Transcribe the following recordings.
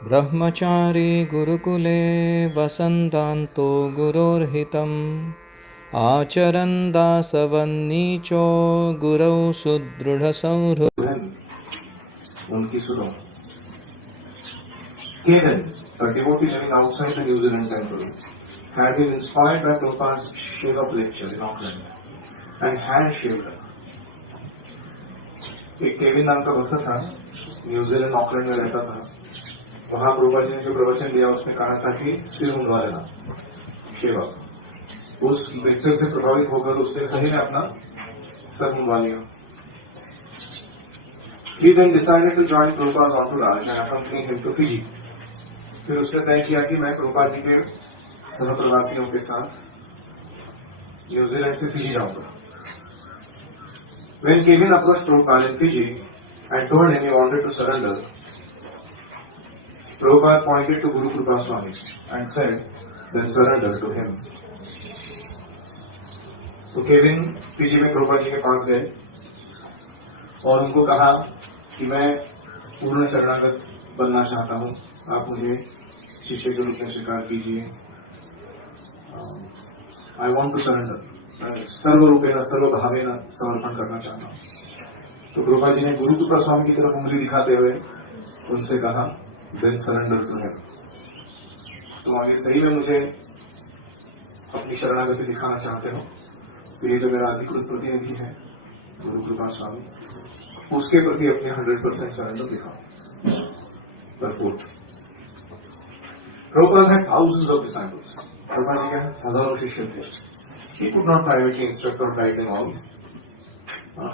ब्रह्मचारी गुरुकुले वसन्तान्तो गुरोर्हितम् आचरन् दासवन्नीचो गुरौ सुदृढसंहृदः। उनकी सुनो। Kevin, a devotee living outside the New Zealand temple, had been inspired by Prabhupada's Shiva lecture in Auckland and had shaved. एक Kevin नाम का भक्त था, न्यूजीलैंड ऑकलैंड में रहता था। वहां प्रभुपाद जी ने जो प्रवचन दिया उसमें कहा था कि सिर मुंडवा लेना, शेवा। उस लेक्चर से प्रभावित होकर उसने सही में अपना सर मुंडवा लिया। He then decided to join Prabhupada's entourage and accompany him to Fiji. फिर उसने तय किया कि मैं प्रभुपाद जी के सहप्रवासियों के साथ न्यूजीलैंड से फिजी जाऊंगा। When Kevin approached Prabhupada in Fiji and told him he wanted to surrender, Prabhupada pointed to Guru Kripa Swami and said, then surrender to him. तो केविन फिजी में प्रभुपाद जी के पास गए और उनको कहा कि मैं पूर्ण शरणागत बनना चाहता हूं, आप मुझे शिष्य के रूप में स्वीकार कीजिए। आई वॉन्ट टू सरेंडर, मैं सर्वरूपेण सर्वभावेन समर्पण करना चाहता हूं। तो प्रभुपाद जी ने गुरु कृपा स्वामी की तरफ उंगली दिखाते हुए उनसे कहा, देन सरेंडर टू हिम। तो आगे सही में मुझे अपनी शरणागति दिखाना चाहते हो तो ये जो मेरा अधिकृत प्रतिनिधि है गुरु कृपा स्वामी, उसके प्रति अपने 100% सरेंडर दिखाओ। भरपूर। Prabhupada had thousands of disciples. Prabhupada जी के हजारों शिष्य थे। He could not privately instruct or guide them all.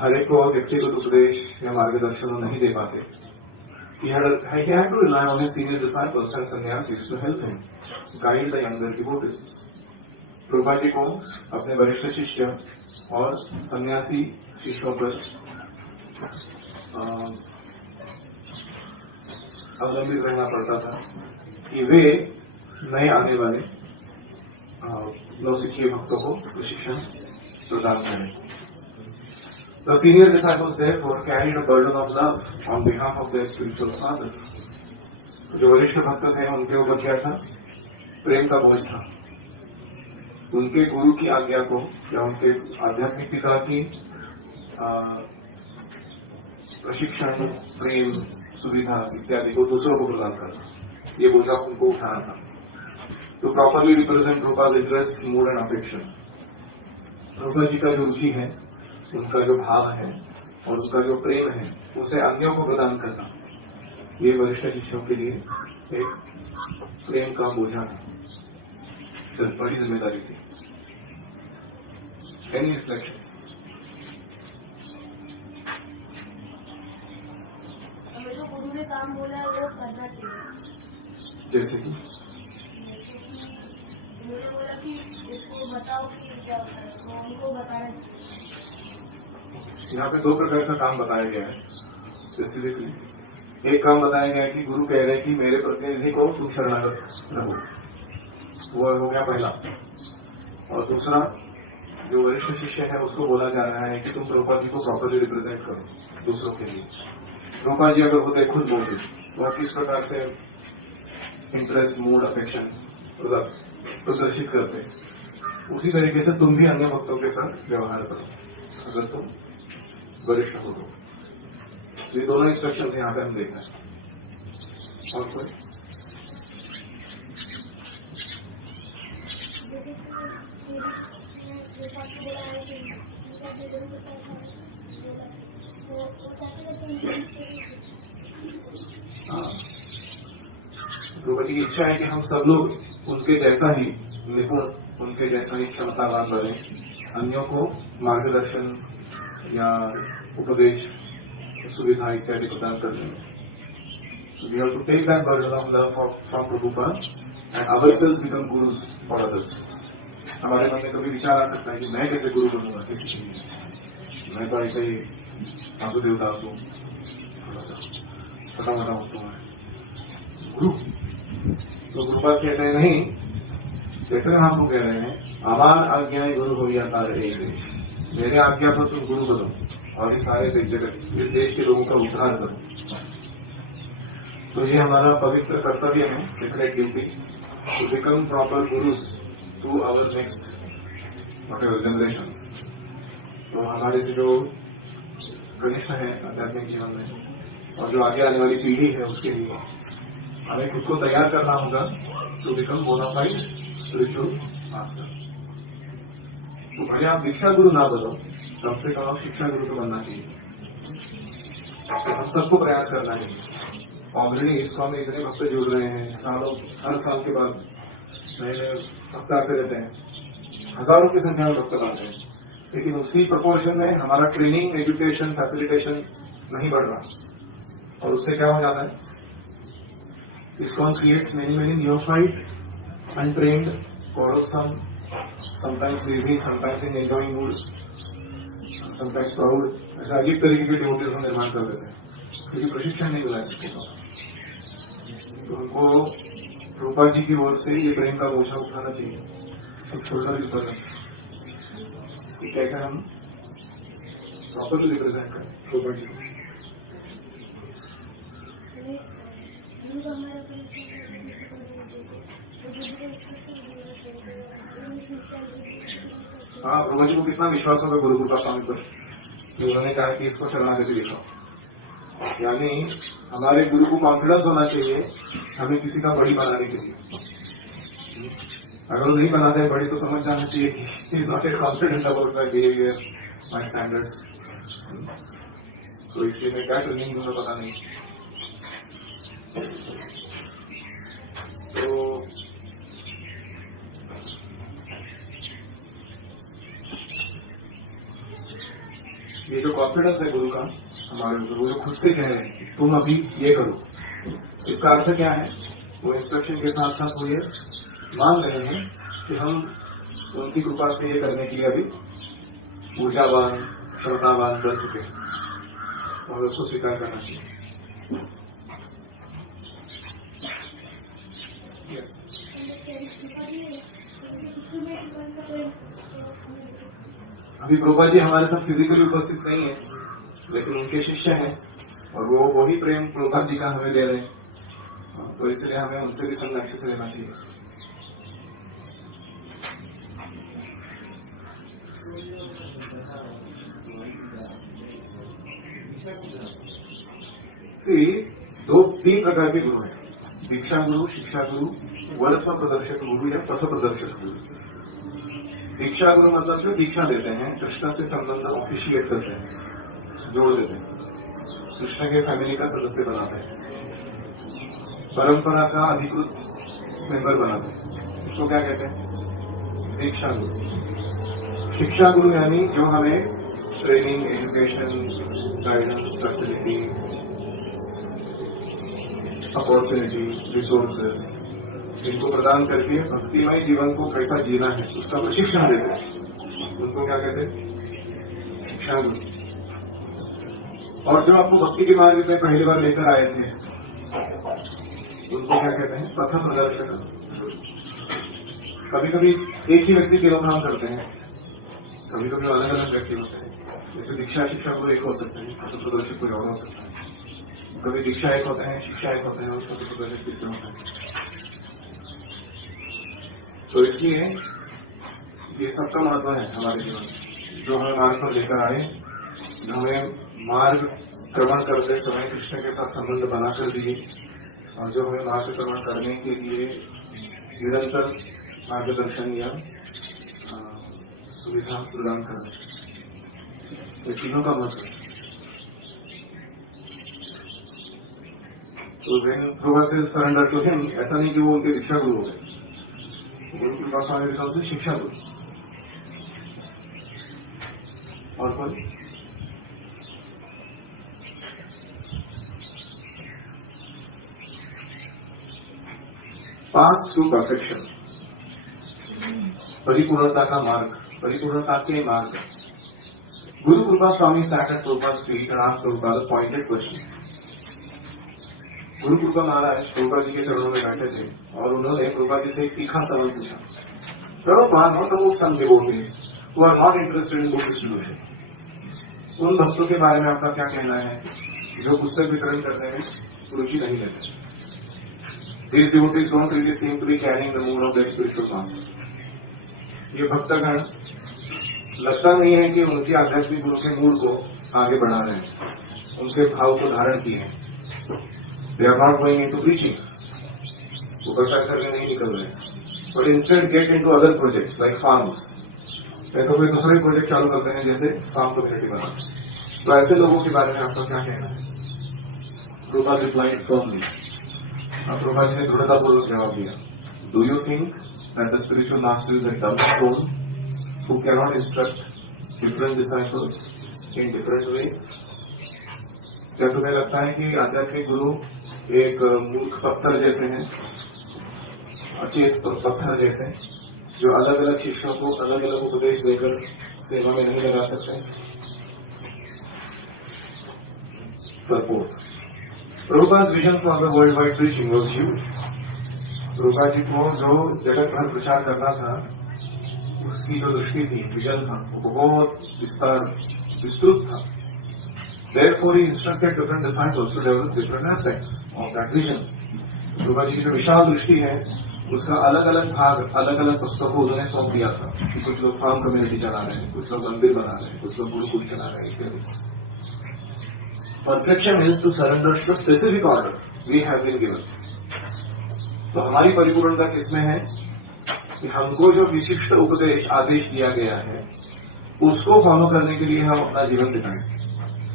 हर एक को व्यक्तिगत उपदेश या मार्गदर्शन नहीं दे पाते। He had to rely on his senior disciples and sannyasis to help him guide the younger devotees. Prabhupada ji को अपने वरिष्ठ शिष्य और सन्यासी शिष्यों पर अवलंबित रहना पड़ता था कि वे नए आने वाले नवसिखीय भक्तों को प्रशिक्षण प्रदान करें। The senior disciples therefore carried a burden of love on behalf of their spiritual father. जो वरिष्ठ भक्त थे उनके ऊपर क्या था? प्रेम का बोझ था। उनके गुरु की आज्ञा को या उनके आध्यात्मिक पिता की प्रशिक्षण, प्रेम, सुविधा इत्यादि को दूसरों को प्रदान करना, ये बोझा उनको उठाना था। तो properly represent Prabhupada interest, mood and affection, Prabhupada ji का जो रुचि है, उनका जो भाव है और उनका जो प्रेम है, उसे अन्यों को प्रदान करना, ये वरिष्ठ शिष्यों के लिए एक प्रेम का बोझा था, बड़ी जिम्मेदारी थी। Any reflection? हमें जो गुरु ने काम बोला है वो करना चाहिए। जैसे कि उन्होंने बोला कि इसको बताओ कि क्या होता है, तो उनको बताना चाहिए। यहाँ पे दो प्रकार का काम बताया गया है स्पेसिफिकली। एक काम बताया गया है कि गुरु कह रहे हैं कि मेरे प्रतिनिधि को तुम शरणागत रहो, वो हो गया पहला। और दूसरा, जो वरिष्ठ शिष्य है उसको बोला जा रहा है कि तुम प्रभुपाद जी को प्रॉपरली रिप्रेजेंट करो दूसरों के लिए। प्रभुपाद जी अगर होते खुद बोलते तो किस प्रकार से इंटरेस्ट, मूड, अफेक्शन प्रदर्शित करते, उसी तरीके से तुम भी अन्य भक्तों के साथ व्यवहार करो अगर तुम वरिष्ठ हो तो। ये दोनों इंस्ट्रक्शन यहाँ पे हम देख रहे हैं। और कोई प्रभुपाद जी की इच्छा है कि हम सब लोग उनके जैसा ही निपुण, उनके जैसा ही क्षमतावान बने, अन्यों को मार्गदर्शन या उपदेश, सुविधा इत्यादि प्रदान करने में। So we have to take that burden of love from Prabhupada and ourselves become gurus for others. हमारे मन में कभी विचार आ सकता है कि मैं कैसे गुरु बनूंगा किसी के लिए, मैं तो ऐसे ही वासुदेव दास हूँ, छोटा मोटा हूँ, तो मैं गुरु। तो गुरुपाद कहते हैं नहीं, जैसे हम आपको कह रहे हैं, हमार आज्ञा गुरु हो या तार एक देश, मेरे आज्ञा पर तुम गुरु बनो और इस सारे जगत, इस देश के लोगों का उद्धार करो। तो ये हमारा पवित्र कर्तव्य है, secret duty, to become proper gurus to our next generation. तो हमारे से जो कनिष्ठ है आध्यात्मिक जीवन में और जो आगे आने वाली पीढ़ी है उसके लिए हमें खुद को तैयार करना होगा to become bona fide spiritual master. तो भले आप दीक्षा गुरु ना बनो, कम से कम आप शिक्षा गुरु तो बनना चाहिए। तो हम सबको प्रयास करना है। ऑलरेडी इसको में इतने भक्त जुड़ रहे हैं, सालों हर साल के बाद नए नए भक्त आते रहते हैं, हजारों की संख्या में भक्त आते हैं, लेकिन उसी प्रोपोर्शन में हमारा ट्रेनिंग, एजुकेशन, फैसिलिटेशन नहीं बढ़ रहा। और उससे क्या हो जाता है, ISKCON creates many neophyte, untrained, quarrelsome, sometimes lazy, sometimes in enjoying mood, sometimes proud, ऐसे अजीब तरीके के डिवोटीज का निर्माण कर देते हैं, क्योंकि प्रशिक्षण नहीं मिला सकते। तो उनको रूपा जी की ओर से ये प्रेम का बोझा उठाना चाहिए, सब छोड़कर भी उतरना चाहिए। कैसे हम प्रॉपरली रिप्रेजेंट करें रूपा जी को। हाँ, प्रभु जी को कितना विश्वास होगा गुरु कृपा स्वामी पर कि उन्होंने कहा कि इसको शरणागति दिखाओ। यानी हमारे गुरु को कॉन्फिडेंस होना चाहिए हमें किसी का बड़ी बनाने के लिए। अगर वो नहीं बनाते हैं बड़ी तो समझ जाना चाहिए कि is not a confident about my behaviour, my standard. तो इसलिए मैं क्या ट्रेनिंग दूंगा पता नहीं। तो ये जो कॉन्फिडेंस है गुरु का, हमारे गुरु जो खुद से कह रहे हैं तुम अभी ये करो, इसका अर्थ क्या है, वो इंस्ट्रक्शन के साथ साथ वो ये मान रहे हैं कि हम उनकी कृपा से ये करने के लिए अभी ऊर्जावान, क्षमतावान बन चुके हैं और उसको स्वीकार करना चाहिए। अभी प्रभुपाद जी हमारे साथ फिजिकली उपस्थित नहीं है, लेकिन उनके शिष्य हैं और वो वही प्रेम प्रभुपाद जी का हमें दे रहे हैं, तो इसलिए हमें उनसे भी संग अच्छे से लेना चाहिए। तीन प्रकार के गुरु हैं, दीक्षा गुरु, शिक्षा गुरु, वर्ष प्रदर्शक गुरु या पथ प्रदर्शक गुरु। दीक्षा गुरु मतलब जो दीक्षा देते हैं, कृष्ण से संबंध ऑफिशिएट करते हैं, जोड़ देते हैं, कृष्ण के फैमिली का सदस्य बनाते हैं, परंपरा का अधिकृत मेंबर बनाते हैं, उसको क्या कहते हैं, दीक्षा गुरु। शिक्षा गुरु यानी जो हमें training, education, guidance, facility, opportunity, resources इनको प्रदान करके भक्तिमय जीवन को कैसा जीना है उसका प्रशिक्षण देते हैं, उनको क्या कहते हैं, शिक्षा गुरु। और जो आपको भक्ति के मार्ग में पहली बार लेकर आए थे उनको क्या कहते हैं, पथ प्रदर्शक। कभी कभी एक ही व्यक्ति केवल काम करते हैं, कभी कभी अलग अलग व्यक्ति होते हैं, जैसे दीक्षा शिक्षा गुरु एक हो सकते हैं, पथ प्रदर्शक कोई और हो सकता है। कभी दीक्षा एक होते हैं, शिक्षा एक होते हैं और पथ प्रदर्शक तीसरे होते हैं। तो इसलिए ये सबका महत्व है हमारे जीवन में, जो हमें मार्ग पर लेकर आए, जो हमें मार्ग क्रमण करते समय कृष्ण के साथ संबंध बनाकर दिए और जो हमें मार्ग क्रमण करने के लिए निरंतर मार्गदर्शन या सुविधा प्रदान कर रहे, ये तीनों का महत्व। तो प्रभु से सरेंडर तो है, ऐसा नहीं कि वो उनके दीक्षा गुरु हो गए, गुरु कृपा स्वामी विकास से शिक्षा गुरु। और कोई पाथ टू परफेक्शन, परिपूर्णता का मार्ग, परिपूर्णता के मार्ग। गुरु कृपा स्वामी sat at Prabhupada's feet and asked Prabhupada a pointed question. गुरु कृपा महाराज प्रभुपाद जी के चरणों में बैठे थे और उन्होंने प्रभुपाद जी से एक तीखा सवाल पूछा, Prabhupada not about some devotees who are not interested in book distribution. उन भक्तों के बारे में आपका क्या कहना है जो पुस्तक वितरण करने में रुचि नहीं लेते? These devotees don't really seem to be carrying the mood of their spiritual master. ये भक्तगण लगता नहीं है कि उनकी आध्यात्मिक गुरु के मूड को आगे बढ़ा रहे हैं, उनके भाव को धारण किए हैं. They are not going into preaching. वो प्रचार करने नहीं निकल रहे हैं, but instead get into other projects like farms. या तो कोई दूसरे प्रोजेक्ट चालू करते हैं जैसे फार्म कम्युनिटी बनाना. तो ऐसे लोगों के बारे में आपका क्या कहना है? Prabhupada replied firmly. Prabhupada जी ने दृढ़तापूर्वक जवाब दिया. Do you think that the spiritual master is a dumb stone who cannot instruct different disciples in different ways? क्या तुम्हें लगता है कि आध्यात्मिक गुरु एक मूर्ख पत्थर जैसे हैं, अचेत पत्थर जैसे, जो अलग अलग शिष्यों को अलग अलग उपदेश देकर सेवा में नहीं लगा सकते? Purport. Prabhupada's vision for the worldwide preaching was huge. Prabhupada ji को जो जगत भर प्रचार करना था, उसकी जो दृष्टि थी, विजन था, वो बहुत विस्तृत था. Therefore, he instructed different disciples to develop different aspects of that vision. Prabhupada ji की जो विशाल दृष्टि है, उसका अलग अलग भाग, अलग अलग पुस्तकों उन्होंने सौंप दिया था. कुछ लोग फार्म कम्युनिटी चला रहे हैं, कुछ लोग मंदिर बना रहे हैं, कुछ लोग गुरुकुल चला रहे हैं इत्यादि. Perfection is to surrender to the specific order we have been given. तो हमारी परिपूर्णता किसमें है कि हमको जो विशिष्ट उपदेश आदेश दिया गया है, उसको फॉलो करने के लिए हम अपना जीवन दिखाएं,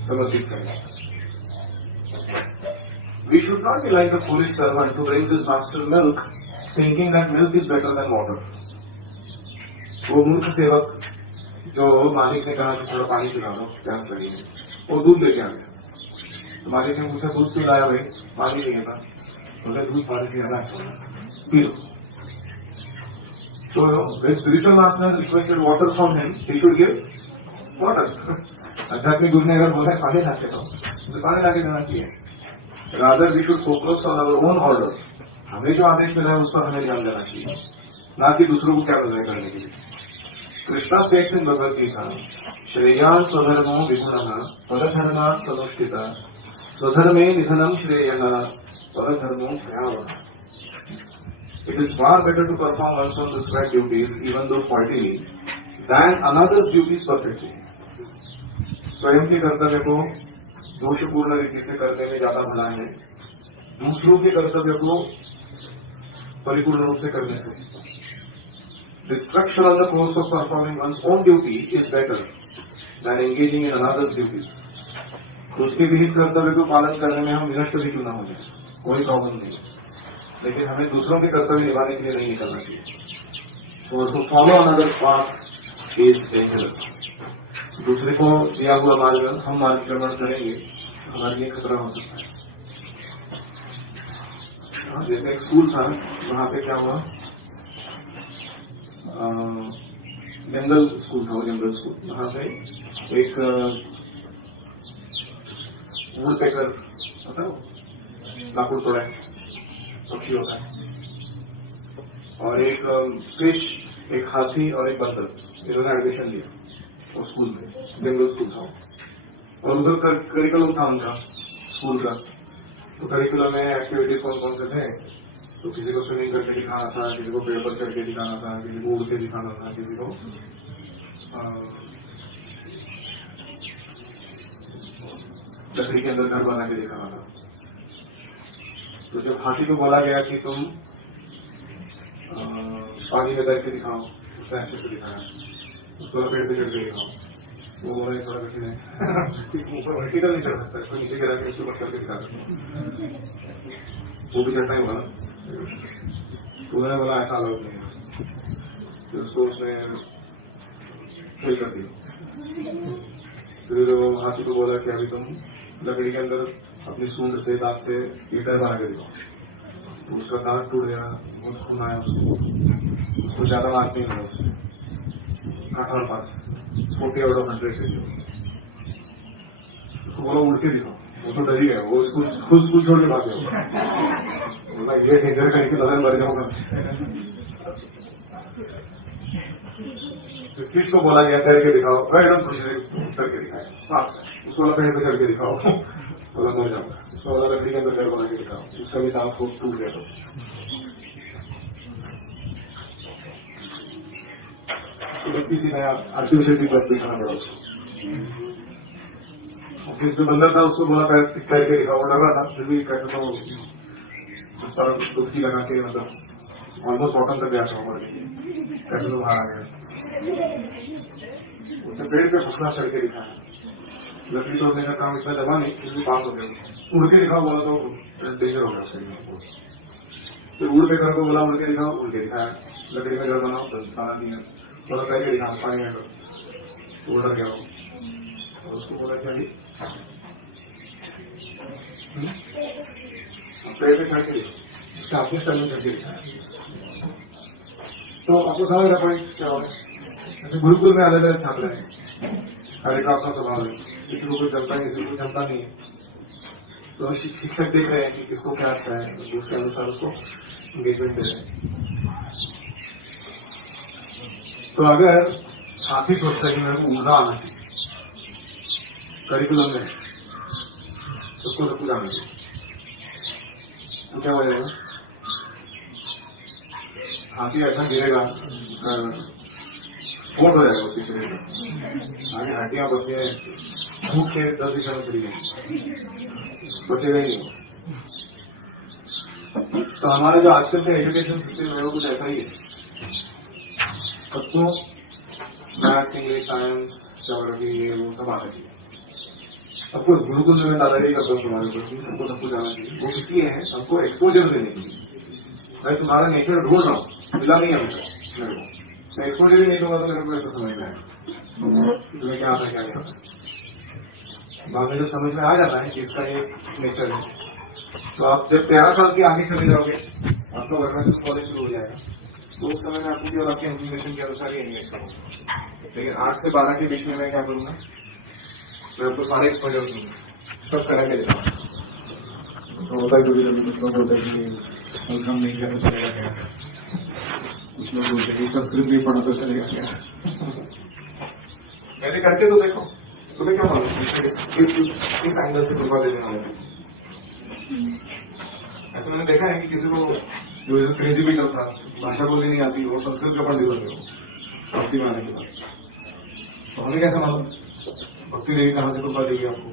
समर्पित करें. We should not be like a foolish servant who brings his master milk, thinking that milk is better than water. वो मूर्ख सेवक जो मालिक ने कहा कि थोड़ा पानी पिला दो, प्यास लगी है, वो दूध लेके आ गया. तो मालिक ने पूछा दूध क्यों लाया भाई? पानी नहीं था. बोले दूध पानी से ज्यादा अच्छा P low. So when spiritual master requested water from him, he should give water. आध्यात्मिक गुरु ने अगर बोला पानी लाके दो, तो पानी लाके देना चाहिए. Rather we should focus on our own order. हमें जो आदेश मिला है उस पर हमें ध्यान देना चाहिए, ना कि दूसरों को क्या प्रदान करने के लिए. Krishna states in Bhagavad Gita, श्रेयान् स्वधर्मो विगुणः परधर्मात् सनुष्ठिता स्वधर्मे निधनं श्रेयः परधर्मो भयावहः. It is far better to perform one's own prescribed duties, even though faultily, than another's duties perfectly. स्वयं के कर्तव्य को दोषपूर्ण रीति से करने में ज्यादा भला है दूसरों के कर्तव्य को परिपूर्ण रूप से करने से. Distraction on the course of performing one's own duty is better than engaging in another's duties. खुद के विहित कर्तव्य को पालन करने में हम विनष्ट भी क्यों न हो जाए, कोई प्रॉब्लम नहीं, लेकिन हमें दूसरों के कर्तव्य निभाने के लिए नहीं निकलना चाहिए. तो follow another path is dangerous. दूसरे को दिया हुआ मार्ग हम मार्गक्रमण करेंगे, हमारे लिए खतरा हो सकता है. जैसे एक स्कूल था, वहां पे क्या हुआ, जंगल स्कूल था, जंगल स्कूल. वहां पे एक वुडपेकर होता है, लाकूड तोड़ा पक्षी होता है, और एक फिश, एक हाथी और एक बंदर, इन्होंने एडमिशन लिया उस स्कूल में. जंगल स्कूल था और उधर करिकुलम था उनका स्कूल का. तो करिकुलम में एक्टिविटीज कौन कौन से थे, तो किसी को स्विमिंग करके दिखाना था, किसी को पेड़ पर चढ़ के दिखाना था, किसी को उड़ के दिखाना था, किसी को लकड़ी के अंदर घर बना के दिखाना था. तो जब हाथी को बोला गया कि तुम पानी में तैर के दिखाओ, उसने अच्छे से दिखाया. थोड़ा पेड़ पे चढ़ के दिखाओ, वो बोला थोड़ा कठिन है, ऊपर वर्टिकल नहीं चढ़ सकता, इसको नीचे गिरा के उसके ऊपर चढ़ के दिखा सकता, वो भी चढ़ना ही होगा. तो उन्होंने बोला ऐसा अलाउड नहीं है. तो उसको उसने फेल कर दिया. फिर हाथी को बोला कि अभी तुम लकड़ी के अंदर अपनी सूंड से, दांत से ईटा बना के दिखाओ. तो उसका दांत टूट गया, बहुत खून आया उसको ज्यादा मार्क नहीं मिला. उसने कट और पास 40 आउट ऑफ 100 से. उसको बोला उड़ के दिखाओ, वो तो डर ही गया, वो खुद स्कूल छोड़ के भाग गया. ये डेंजर करके नजर मर जाऊंगा. तो किस को बोला गया तैरके दिखाओ, वह एकदम खुशी से करके दिखाया, उसको वाला पेड़ पे चढ़ के दिखाओ, बोला मर जाऊंगा, उसको वाला लकड़ी के अंदर पैर बना के दिखाओ, उसका भी दांत खूब टूट गया। तो व्यक्ति से नया आर्टिफिशियल भी बस दिखाना पड़ा उसको। फिर जो बंदर था उसको बोला तैरके दिखाओ, वो डर रहा था, फिर भी कैसे तो उस पर डुबकी लगा के मतलब ऑलमोस्ट बॉटम तक गया था, कैसे तो बाहर आ गया। उसने पेड़ पे फुकना चढ़ के दिखाया, लकड़ी तोड़ने का काम इतना दबा नहीं, फिर भी पास हो गया। उड़ के दिखाओ बोला तो डेंजर हो गया उसके लिए। फिर उड़ के घर को बोला उड़ के दिखाओ, उड़ के दिखाया, लकड़ी का घर बनाओ तो खाना दिया, बोला तैर के दिखाओ पानी में, उड़ गया वो। और उसको बोला क्या पेड़ पे चढ़ के दिखाओ, उसका अपने स्टाइल में चढ़ के दिखाया। तो आपको समझ रहा पॉइंट क्या होगा। गुरुकुल में अलग अलग छात्र हैं, हर एक आपका स्वभाव है, किसी को कुछ जमता है, किसी को जमता नहीं है। तो शिक्षक देख रहे हैं कि किसको क्या अच्छा है, उसके अनुसार उसको एंगेजमेंट दे रहे हैं। तो अगर साथी सोचता है कि मेरे को उड़ना आना चाहिए करिकुलम में, उसको सब कुछ आना चाहिए, तो क्या हो जाएगा, हाथी ऐसा गिरेगा स्पोर्ट हो जाएगा उसके शरीर में, आगे हड्डियां बची हैं, भूख के 10 दिशा में चली गई, बचेगा ही नहीं। तो हमारा जो आजकल का एजुकेशन सिस्टम है वो कुछ ऐसा ही है, सबको मैथ्स, इंग्लिश, साइंस, ज्योग्राफी, ये वो सब आना चाहिए। सबको गुरुकुल में दादागिरी करता हूँ तुम्हारे ऊपर, सबको सब कुछ आना चाहिए। वो किसलिए है, सबको एक्सपोजर देने के लिए। भाई तुम्हारा नेचर ढूंढ रहा हूँ, मिला नहीं है मेरे को, मैं एक्सपोजर ही नहीं दूंगा तो मेरे को ऐसा समझ में आएगा तुम्हें क्या आता है क्या नहीं आता। बाद में जो समझ में आ जाता है कि इसका ये नेचर है, तो आप जब 13 साल के आगे चले जाओगे, आपका वर्णन कॉलेज शुरू हो जाएगा, तो उस समय में आपको केवल आपके इंफॉर्मेशन के अनुसार ही इन्वेस्ट करूंगा। लेकिन 8 से 12 के बीच में मैं क्या करूंगा, मैं आपको सारे एक्सपोजर दूंगा, सब करा के देता हूँ। तो होता है कभी कभी कुछ लोग होता है कि हम नहीं किया तो चलेगा क्या, कुछ लोग बोलते हैं संस्कृत नहीं पढ़ा तो चलेगा क्या। मैंने करके तो देखो, तुम्हें क्या मालूम किस एंगल से कृपा देने वाले। ऐसा मैंने देखा है कि किसी को जो क्रेजी भी करता, भाषा बोलनी नहीं आती, वो संस्कृत के ऊपर निर्भर हो भक्ति में आने के बाद, तो हमें कैसे मालूम भक्ति देवी कहां से कृपा देगी आपको।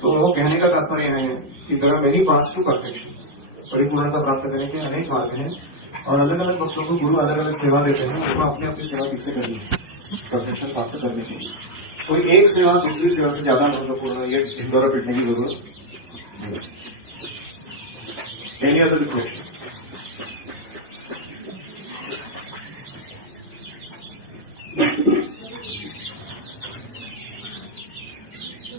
तो वो कहने का तात्पर्य है कि there are many paths to perfection, परिपूर्णता प्राप्त करने के अनेक मार्ग हैं, और अलग अलग भक्तों को गुरु अलग अलग सेवा देते हैं, उनको अपनी अपनी सेवा किससे करनी है, परफेक्शन प्राप्त करने के लिए। कोई एक सेवा दूसरी सेवा से ज्यादा महत्वपूर्ण है, ये ढिंडोरा पीटने की जरूरत नहीं। Any other question?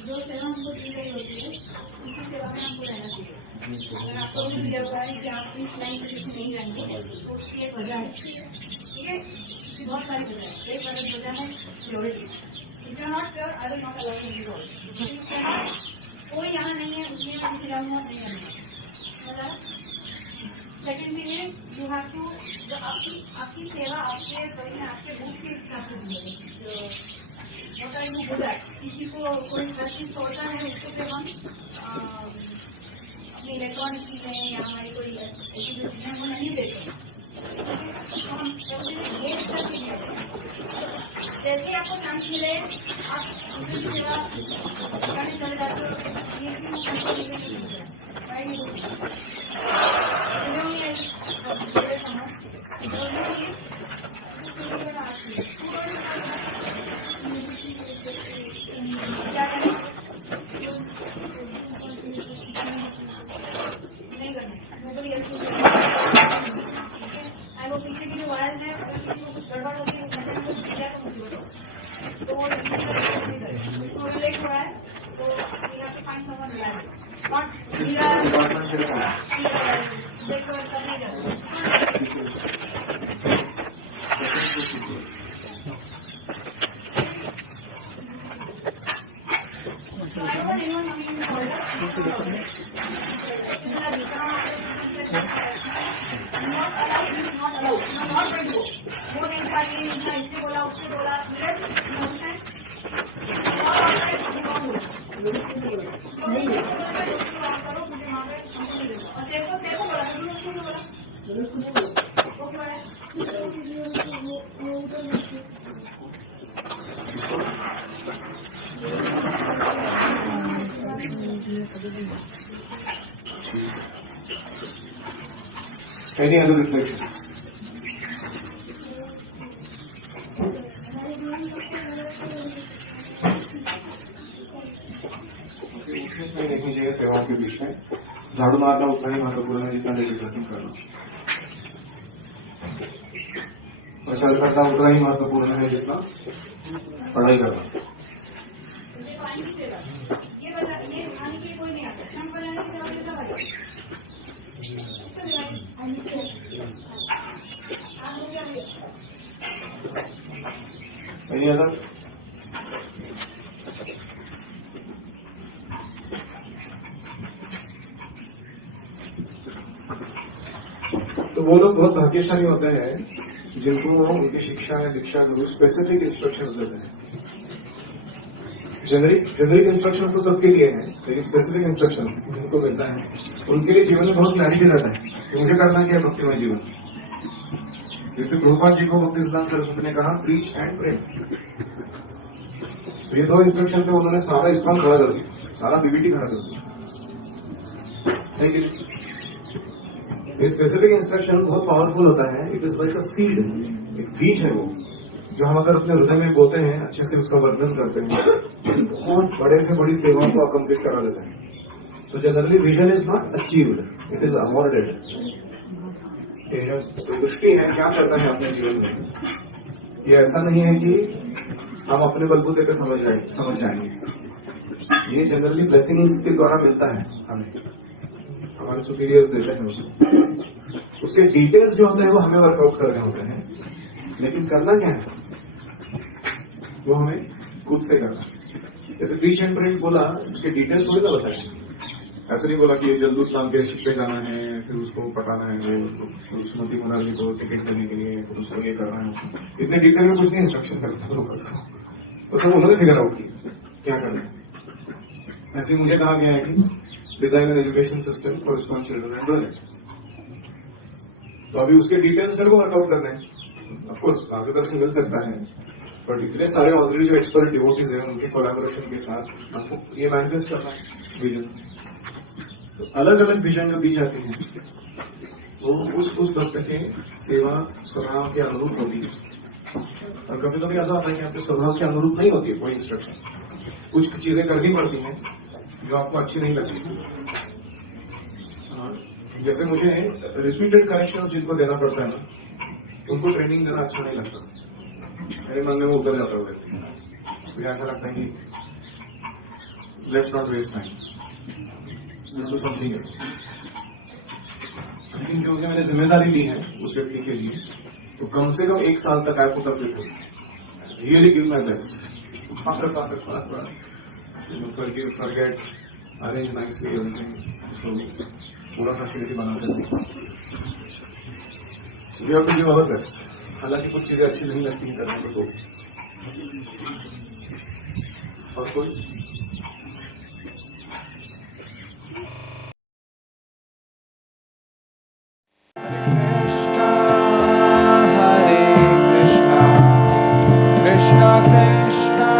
जो सेवा हमको दी गई होती है उसी सेवा में हमको रहना चाहिए। अगर आपको भी दिया हुआ है कि आप इस लाइन से नहीं रहेंगे तो उसकी एक वजह है, ठीक है, उसकी बहुत सारी वजह है। एक वजह है purity, if you are not pure I will not allow you to go. कोई यहाँ नहीं है उसमें मैं खिलाऊंगा नहीं करना। सेकेंड थिंग है यू हैव टू, जो आपकी सेवा आपके आपके भूख के हिसाब से मिलेगी। What are you good at? किसी को कोई हर चीज तोड़ता है उसको फिर हम अपनी इलेक्ट्रॉनिक चीजें या हमारी कोई ऐसी चीजें वो नहीं देते हैं। तो हम जैसे आपको चांस मिले आप दूसरी सेवा करने चले जाते हो, ये भी नहीं करना वो पीछे की जो वायर है अगर किसी को कुछ गड़बड़ होती है तो मुझे बताओ, तो वो नहीं करेगा, लेट हो रहा है तो we have to find someone reliable, not not allowed, not going to go. वो नहीं था, ये नहीं था, इसने बोला, उसने बोला, नहीं करो, मुझे मांगे, और तेरे को बोला, उसको बोला, वो क्या है? Any other reflections? नहीं देखनी चाहिए सेवाओं के बीच में झाड़ू मारना उतना ही महत्वपूर्ण है जितना डेली ड्रेसिंग करना। प्रचार करना उतना ही महत्वपूर्ण है जितना पढ़ाई करना। Any other? तो वो लोग बहुत भाग्यशाली होते हैं जिनको उनकी शिक्षा या दीक्षा गुरु स्पेसिफिक इंस्ट्रक्शंस देते हैं। जेनरिक इंस्ट्रक्शंस तो सबके लिए हैं, लेकिन स्पेसिफिक इंस्ट्रक्शन जिनको मिलता है उनके लिए जीवन में बहुत क्लैरिटी रहता है कि मुझे करना क्या है भक्तिमय जीवन। जैसे प्रभुपाद जी को भक्ति सिद्धांत सरस्वती ने कहा प्रीच एंड प्रे। तो ये दो इंस्ट्रक्शन पे उन्होंने सारा इस्कॉन खड़ा कर दिया, सारा बीबीटी खड़ा कर दिया। ये स्पेसिफिक इंस्ट्रक्शन बहुत पावरफुल होता है। It is like a seed, एक बीज है वो, जो हम अगर अपने हृदय में बोते हैं, अच्छे से उसका वर्धन करते हैं, बहुत बड़े से बड़ी सेवाओं को अकम्प्लिश करा देते हैं। तो generally vision is not achieved, it is awarded. दृष्टि है क्या करना है अपने जीवन में, ये ऐसा नहीं है कि हम अपने बलबूते पे समझ जाएंगे। ये जनरली ब्लेसिंग्स के द्वारा मिलता है हमें, हमारे सुपीरियर्स देते हैं उसको। उसके डिटेल्स जो होते हैं वो हमें वर्कआउट कर रहे होते हैं, लेकिन करना क्या है वो हमें खुद से करना। जैसे प्रीच एंड प्रे बोला, उसके डिटेल्स थोड़ी ना बताए। ऐसा नहीं बोला कि ये जलदूत नाम के शिप पे जाना है, फिर उसको पटाना है, वो स्मृति मुरारी को टिकट देने के लिए, फिर उसको ये करना है। इतने डिटेल में कुछ नहीं इंस्ट्रक्शन करता तो सब उन्होंने फिगर आउट किया क्या करना है। ऐसे मुझे कहा गया है कि design and education system for school children and project. तो अभी उसके डिटेल्स मेरे को वर्कआउट करना है। ऑफकोर्स मार्गदर्शन मिल सकता है, बट इतने सारे ऑलरेडी जो एक्सपर्ट डिवोटीज हैं उनके कोलैबोरेशन के साथ आपको ये मैनिफेस्ट करना है विजन। तो अलग अलग विजन जो दी जाती है वो उस भक्त के सेवा स्वभाव के अनुरूप होती है। और कभी कभी ऐसा होता है कि आपके स्वभाव के अनुरूप नहीं होती है कोई इंस्ट्रक्शन, कुछ चीजें करनी पड़ती हैं जो आपको अच्छी नहीं लगती। जैसे मुझे रिपीटेड करेक्शन जिनको देना पड़ता है ना, उनको ट्रेनिंग देना अच्छा नहीं लगता, मेरे मन में वो उतर जाता हुआ। मुझे ऐसा लगता है कि let's not waste time, do something else. लेकिन क्योंकि मैंने जिम्मेदारी ली है उस व्यक्ति के लिए, तो कम से कम 1 साल तक I put up with him, really give my best. Forget, arrange nicely everything, उसको पूरा फैसिलिटी बनाते हैं। We have to give our best. हालांकि कुछ चीजें अच्छी नहीं लगती हैं करने को। तो और कोई Krishna Krishna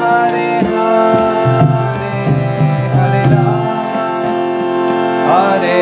Hare Hare Hare Rama Hare